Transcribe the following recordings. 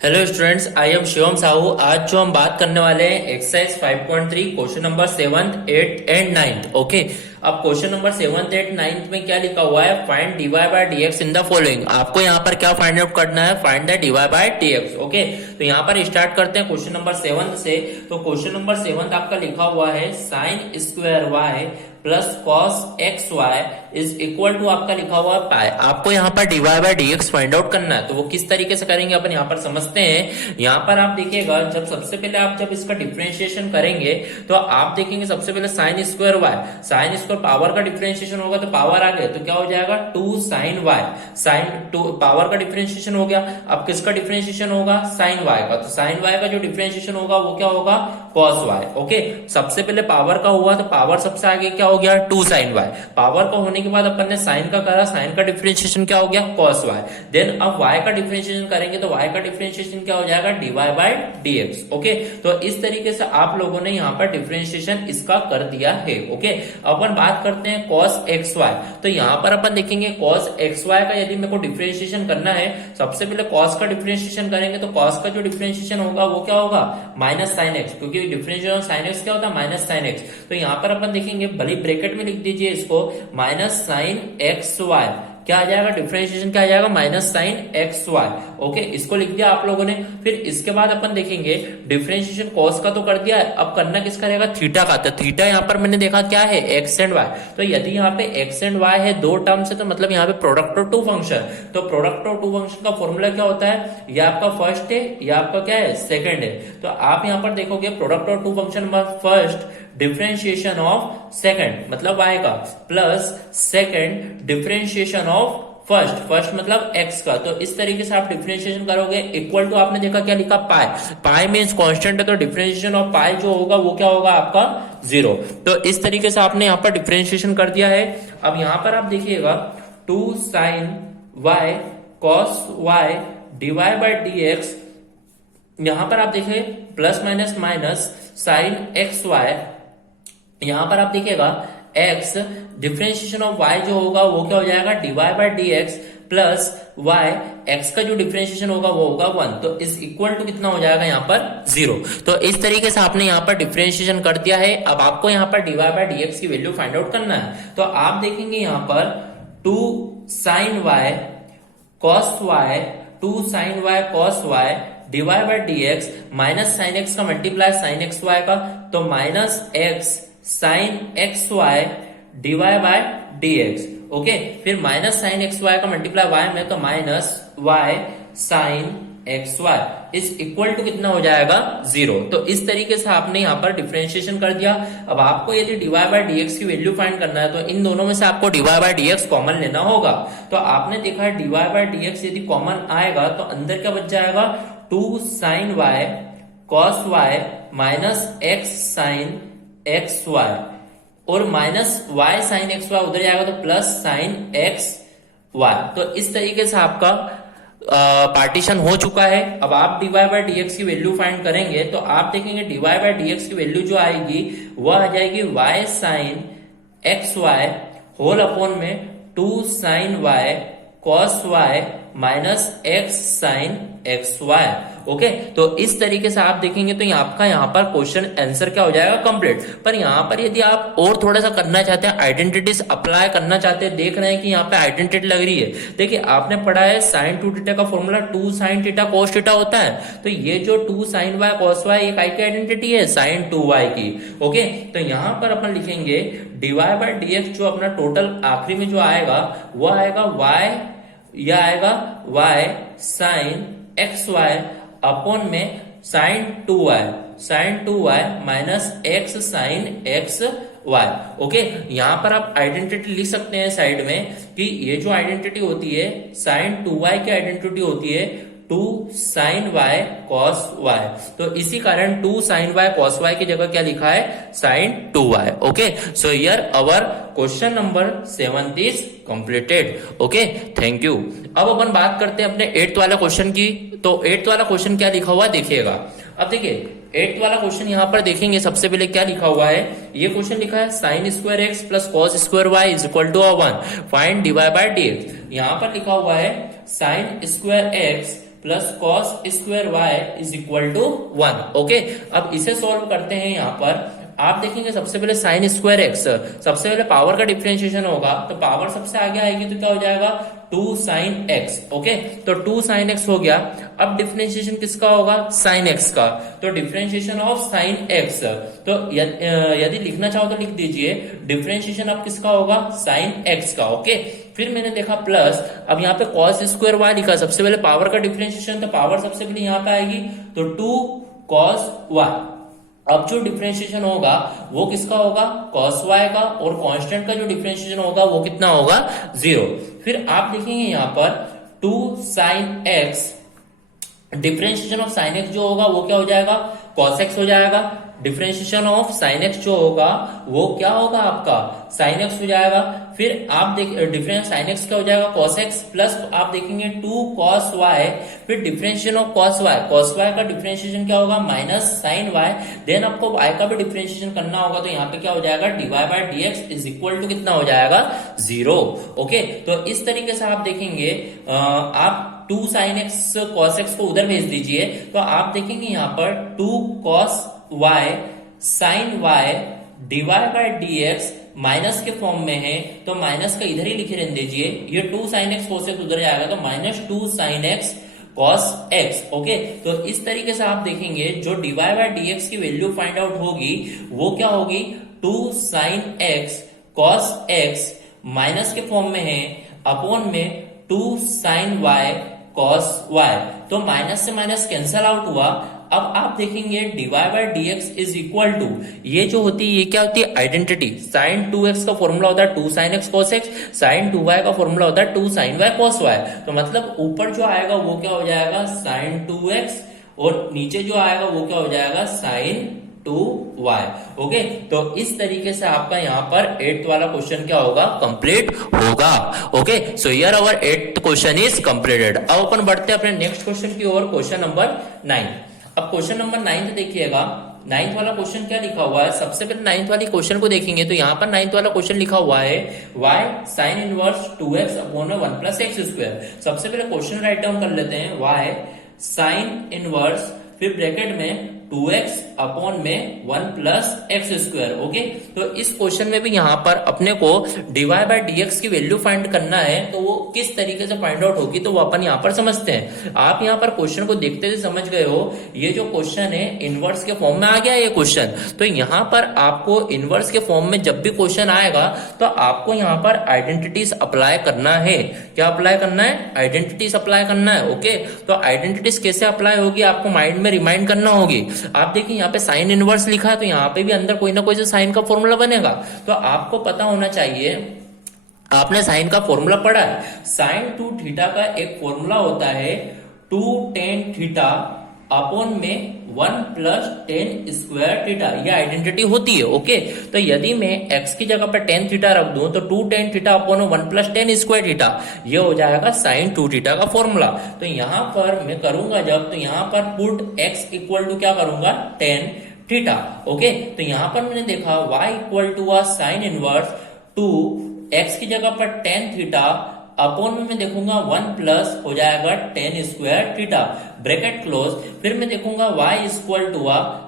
Hello students, I am Shivam Sahu. आज जो हम बात करने वाले हैं exercise 5.3 question number 7th, 8th and 9th। Okay, अब question number 7th, 8th, 9th में क्या लिखा हुआ है? Find dy by dx in the following. आपको यहाँ पर क्या फाइंड आउट करना है? Find the dy by dx। Okay, तो यहाँ पर स्टार्ट करते हैं क्वेश्चन नंबर 7th से। तो क्वेश्चन नंबर 7th आपका लिखा हुआ है sine square y plus cos x y is equal to आपका लिखा हुआ है पाई। आपको यहाँ पर dy by dx find out करना है। तो वो किस तरीके से करेंगे अपन यहाँ पर समझते हैं। यहाँ पर आप देखिएगा, जब सबसे पहले आप जब इसका डिफरेंशिएशन करेंगे तो आप देखेंगे सबसे पहले sine square y, sine square power का डिफरेंशिएशन होगा तो पावर आ गया तो क्या हो जाएगा 2 sine y. Sine two power का डिफरेंशिएशन हो गया। अब किसका डिफरेंशिएशन होगा? साइन वाई का। तो साइन वाई का जो डिफरेंशिएशन होगा वो क्या होगा? Cos Y. ओके, सबसे पहले पावर का हुआ तो पावर सबसे आगे क्या हो गया? 2 साइन वाई। पावर का होने के बाद अपन ने साइन का करा, साइन का डिफरेंशिएशन क्या हो गया? Cos y. देन अब वाई का डिफरेंशिएशन करेंगे तो वाई का डिफरेंशिएशन क्या हो जाएगा? dy by dx। ओके, तो इस तरीके से आप लोगों ने यहाँ पर डिफरेंशिएशन इसका कर दिया है। ओके, अपन बात करते हैं cos xy। तो यहाँ पर अपन देखेंगे cos xy का यदि मेरे को डिफरेंशिएशन करना है, सबसे पहले cos का डिफरेंशिएशन करेंगे तो cos का जो डिफरेंशिएशन होगा वो क्या होगा? माइनस साइन एक्स, क्योंकि डिफरेंशिएशन साइन एक्स क्या होता है? Minus sine x. तो यहाँ पर अपन देखेंगे, भले ब्रैकेट में लिख दीजिए इसको, माइनस साइन एक्स वाई। क्या आ जाएगा? डिफरेंशिएशन क्या आ जाएगा? Minus sine x Y. Okay, इसको लिख दिया आप लोगों ने। फिर इसके बाद अपन देखेंगे डिफरेंशिएशन कॉस का तो कर दिया है, अब करना किसका रहेगा? थीटा का। तो थीटा यहाँ पर मैंने देखा क्या है? X and y. तो यदि यहाँ पे एक्स एंड वाई है दो टर्म से, तो मतलब यहाँ पे प्रोडक्ट ऑफ टू फंक्शन। तो प्रोडक्ट ऑफ टू फंक्शन का फॉर्मूला क्या होता है? ये आपका फर्स्ट है, ये आपका क्या है? सेकंड है। तो आप यहाँ पर देखोगे product of two function first differentiation of second मतलब y का, plus second differentiation of first, first मतलब x का। तो इस तरीके से आप डिफरेंशिएशन करोगे। इक्वल टू आपने देखा क्या लिखा? पाई। पाई मींस कांस्टेंट है, तो डिफरेंशिएशन ऑफ पाई जो होगा वो क्या होगा? आपका 0। तो इस तरीके से आपने यहाँ पर डिफरेंशिएशन कर दिया है। अब यहाँ पर आप देखिएगा 2 sine y cos y dy by dx। यहां पर आप देखिए plus minus minus sine x y. यहां पर आप देखिएगा x डिफरेंशिएशन ऑफ y जो होगा वो क्या हो जाएगा? dy by dx plus y, x का जो डिफरेंशिएशन होगा वो होगा 1। तो इस इक्वल टू कितना हो जाएगा? यहाँ पर 0। तो इस तरीके से आपने यहाँ पर डिफरेंशिएशन कर दिया है। अब आपको यहाँ पर dy बाय dx की वैल्यू फाइंड आउट करना है। तो आप देखेंगे यहाँ पर 2 sine y cos y, 2 sine y cos y dy by dx minus sine x का मल्टीप्लाई साइन एक्स वाई का, तो minus x sine x y dy by dx। Okay, फिर माइनस साइन एक्स वाई का multiply y में, तो minus y sine x y is equal to कितना हो जाएगा? 0। तो इस तरीके से आपने यहाँ पर डिफरेंशिएशन कर दिया। अब आपको यदि dy बाय dx की वैल्यू फाइंड करना है तो इन दोनों में से आपको dy बाय dx कॉमन लेना होगा। तो आपने देखा है dy बाय dx यदि कॉमन आएगा तो अंदर क्या बच जाएगा? 2 sine y cos y minus x sine x Y, और minus y sine x Y उधर जाएगा तो प्लस साइन एक्स वाई। तो इस तरीके से आपका पार्टीशन हो चुका है। अब आप dy बाय dx की वैल्यू फाइंड करेंगे तो आप देखेंगे dy बाय dx की वैल्यू जो आएगी वह आ जाएगी y sine x y whole upon में 2 sine y cos y minus x sine x Y. Okay, तो इस तरीके से आप देखेंगे तो आपका यहाँ पर क्वेश्चन आंसर क्या हो जाएगा? कंप्लीट। पर यहाँ पर यदि आप और थोड़ा सा करना चाहते हैं, आइडेंटिटीज अप्लाई करना चाहते हैं, देख रहे हैं कि यहाँ पे आइडेंटिटी लग रही है। देखिए, आपने पढ़ा है साइन 2 थीटा का formula 2 sine theta cos theta होता है। तो ये जो 2 साइन y cos y एक आई की आइडेंटिटी है साइन 2y की। ओके, तो यहाँ पर अपन लिखेंगे dy बाय dx जो अपना टोटल आखिरी में जो आएगा वो आएगा y, यह आएगा y sine x Y upon में sine 2y, sine 2y minus x sine x Y. Okay, यहां पर आप आइडेंटिटी लिख सकते हैं साइड में कि ये जो आइडेंटिटी होती है साइन 2y की आइडेंटिटी होती है 2 साइन y cos y। तो इसी कारण 2 साइन y cos y की जगह क्या लिखा है? Sine 2y। Okay, so here our question number 7 is completed. Okay, thank you. अब अपन बात करते हैं अपने 8th वाला क्वेश्चन की। तो 8th वाला क्वेश्चन क्या लिखा हुआ है देखिएगा। अब देखिए एट वाला क्वेश्चन यहाँ पर देखेंगे, सबसे पहले क्या लिखा हुआ है, ये क्वेश्चन लिखा है sine square x plus cos square y is equal to 1, find dy by dx। यहाँ पर लिखा हुआ है sine square x plus cos square y is equal to 1। Okay, अब इसे सॉल्व करते हैं। यहाँ पर आप देखेंगे सबसे पहले साइन स्क्वायर एक्स, सबसे पहले पावर का डिफरेंशिएशन होगा, तो पावर सबसे आगे आएगी तो क्या हो जाएगा 2 साइन एक्स। ओके, तो 2 साइन एक्स हो गया। अब डिफरेंशिएशन किसका होगा, साइन एक्स का, तो डिफरेंशिएशन ऑफ साइन एक्स, तो यदि लिखना चाहो तो लिख दीजिए डिफरेंशिएशन अब किसका होगा, साइन एक्स का। ओके, फिर मैंने देखा प्लस, अब यहाँ पे कॉस स्क्वायर वाई लिखा, सबसे पहले पावर का डिफरेंशिएशन, तो पावर सबसे पहले यहाँ पे आएगी तो 2 कॉस वाई। अब जो डिफरेंशिएशन होगा वो किसका होगा, cos y का, और कांस्टेंट का जो डिफरेंशिएशन होगा वो कितना होगा, 0। फिर आप देखेंगे यहाँ पर 2 sin x, differentiation of sine x जो होगा वो क्या हो जाएगा, cos x हो जाएगा। डिफरेंशिएशन ऑफ साइन एक्स जो होगा वो क्या होगा आपका, साइन एक्स हो जाएगा। फिर आप देख डिफरेंस साइन एक्स क्या हो जाएगा, cos x, प्लस आप देखेंगे 2 cos y, फिर डिफरेंशिएशन ऑफ cos y का डिफरेंशिएशन क्या होगा, माइनस साइन y, देन आपको y का भी डिफरेंशिएशन करना होगा, तो यहाँ पे क्या हो जाएगा dy by dx is equal to कितना हो जाएगा, 0। ओके, तो इस तरीके से आप देखेंगे आप 2 sin x cos x को उधर भेज दीजिए, तो आप देखेंगे यहाँ पर 2 cos y sin y dy by dx minus के फॉर्म में है, तो माइनस का इधर ही लिखे रहने दीजिए, ये 2 sin x cos x उधर जाएगा, तो minus 2 sin x cos x। Okay, तो इस तरीके से आप देखेंगे जो dy बाय dx की वैल्यू फाइंड आउट होगी वो क्या होगी, 2 sin x cos x minus के फॉर्म में है, अपॉन में 2 sin y cos y, तो माइनस से माइनस कैंसल आउट हुआ। अब आप देखेंगे dy by dx is equal to, ये जो होती है ये क्या होती है, आइडेंटिटी। sin 2x का फॉर्मूला होता है 2 sin x cos x, sin 2y का फॉर्मूला होता है 2 sin y cos y, तो मतलब ऊपर जो आएगा वो क्या हो जाएगा sin 2x, और नीचे जो आएगा वो क्या हो जाएगा sin 2y। ओके, तो इस तरीके से आपका यहाँ पर 8th वाला क्वेश्चन क्या होगा, कंप्लीट होगा। Okay, so here our 8th question is completed. अब अपन बढ़ते हैं अपने नेक्स्ट क्वेश्चन की ओर, क्वेश्चन नंबर 9। अब क्वेश्चन नंबर 9 देखिएगा, 9th वाला क्वेश्चन क्या लिखा हुआ है, सबसे पहले 9th वाली क्वेश्चन को देखेंगे, तो यहाँ पर 9th वाला क्वेश्चन लिखा हुआ है y sin inverse 2x upon 1 plus x square. सबसे पहले क्वेश्चन राइट डाउन कर लेते हैं, y sin इनवर्स, फिर ब्रैकेट में 2x अपॉन में 1 प्लस एक्स स्क्वायर। ओके, तो इस क्वेश्चन में भी यहाँ पर अपने को dy बाय dx की वैल्यू फाइंड करना है, तो वो किस तरीके से फाइंड आउट होगी तो वो अपन यहाँ पर समझते हैं। आप यहाँ पर क्वेश्चन को देखते हुए समझ गए हो, ये जो क्वेश्चन है इनवर्स के फॉर्म में आ गया ये क्वेश्चन, तो यहाँ पर आपको इनवर्स के फॉर्म में जब भी क्वेश्चन आएगा तो आपको यहाँ पर आइडेंटिटीज अप्लाई करना है। क्या अप्लाई करना है, आइडेंटिटीज अप्लाई करना है। ओके, तो आइडेंटिटीज कैसे अप्लाई होगी आपको माइंड में रिमाइंड करना होगी। आप देखिए यहाँ पे साइन इनवर्स लिखा है, तो यहाँ पे भी अंदर कोई ना कोई जो साइन का फॉर्मूला बनेगा, तो आपको पता होना चाहिए, आपने साइन का फॉर्मूला पढ़ा है, साइन 2 थीटा का एक फॉर्मूला होता है 2 tan थीटा अपॉन में 1 प्लस tan स्क्वायर थीटा, ये आइडेंटिटी होती है। ओके, तो यदि मैं x की जगह पर tan थीटा रख दूं तो 2 tan theta upon 1 plus tan square theta, ये हो जाएगा sin 2 थीटा का फॉर्मूला। तो यहाँ पर मैं करूंगा जब, तो यहाँ पर पुट x इक्वल टू क्या करूंगा, tan थीटा। ओके, तो यहाँ पर मैंने देखा y equal to sine inverse 2 x की जगह पर tan थीटा अपॉन में मैं देखूंगा 1 प्लस हो जाएगा tan square theta, bracket close, फिर मैं देखूंगा y equal to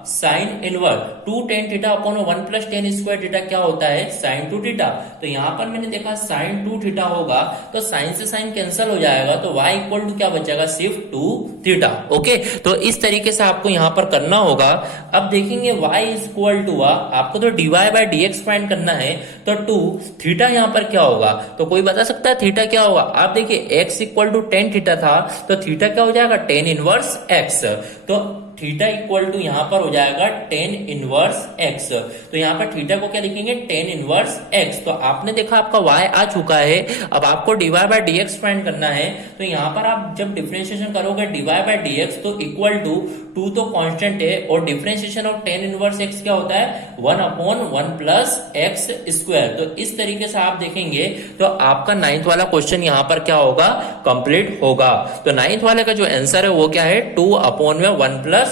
sine inverse 2 tan theta upon 1 plus tan square theta क्या होता है, sin 2 थीटा। तो यहाँ पर मैंने देखा sin 2 थीटा होगा, तो साइन से साइन कैंसिल हो जाएगा, तो y इक्वल टू क्या बचेगा, सिर्फ 2 थीटा। ओके, तो इस तरीके से आपको यहाँ पर करना होगा। अब देखेंगे y इक्वल टू आपको तो dy बाय dx फाइंड करना है, तो 2 थीटा यहाँ पर क्या होगा, तो कोई बता सकता है थीटा क्या होगा। आप देखिए x equal to tan theta था, तो थीटा क्या हो जाएगा, tan इनवर्स x, तो थीटा इक्वल टू यहाँ पर हो जाएगा tan इनवर्स x। तो यहाँ पर थीटा को क्या लिखेंगे, tan इनवर्स x। तो आपने देखा आपका y आ चुका है, अब आपको dy बाय dx फाइंड करना है, तो यहाँ पर आप जब डिफरेंशिएशन करोगे dy बाय dx तो इक्वल टू 2 तो कांस्टेंट है, और differentiation of tan inverse x क्या होता है, 1 अपॉन 1 प्लस एक्स स्क्वायर। तो इस तरीके से आप देखेंगे तो आपका 9th वाला क्वेश्चन यहाँ पर क्या होगा, कंप्लीट होगा। तो 9th वाले का जो आंसर है वो क्या है, 2 अपॉन में 1 प्लस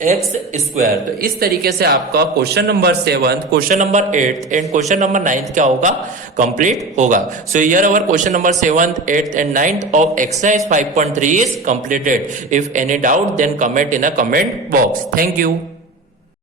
एक्स स्क्वायर। तो इस तरीके से आपका question number 7, question number 8 and question number 9 क्या होगा, कंप्लीट होगा। So here our question number 7, 8 and 9 of exercise 5.3 is completed. If any doubt then comment in a comment box. Thank you.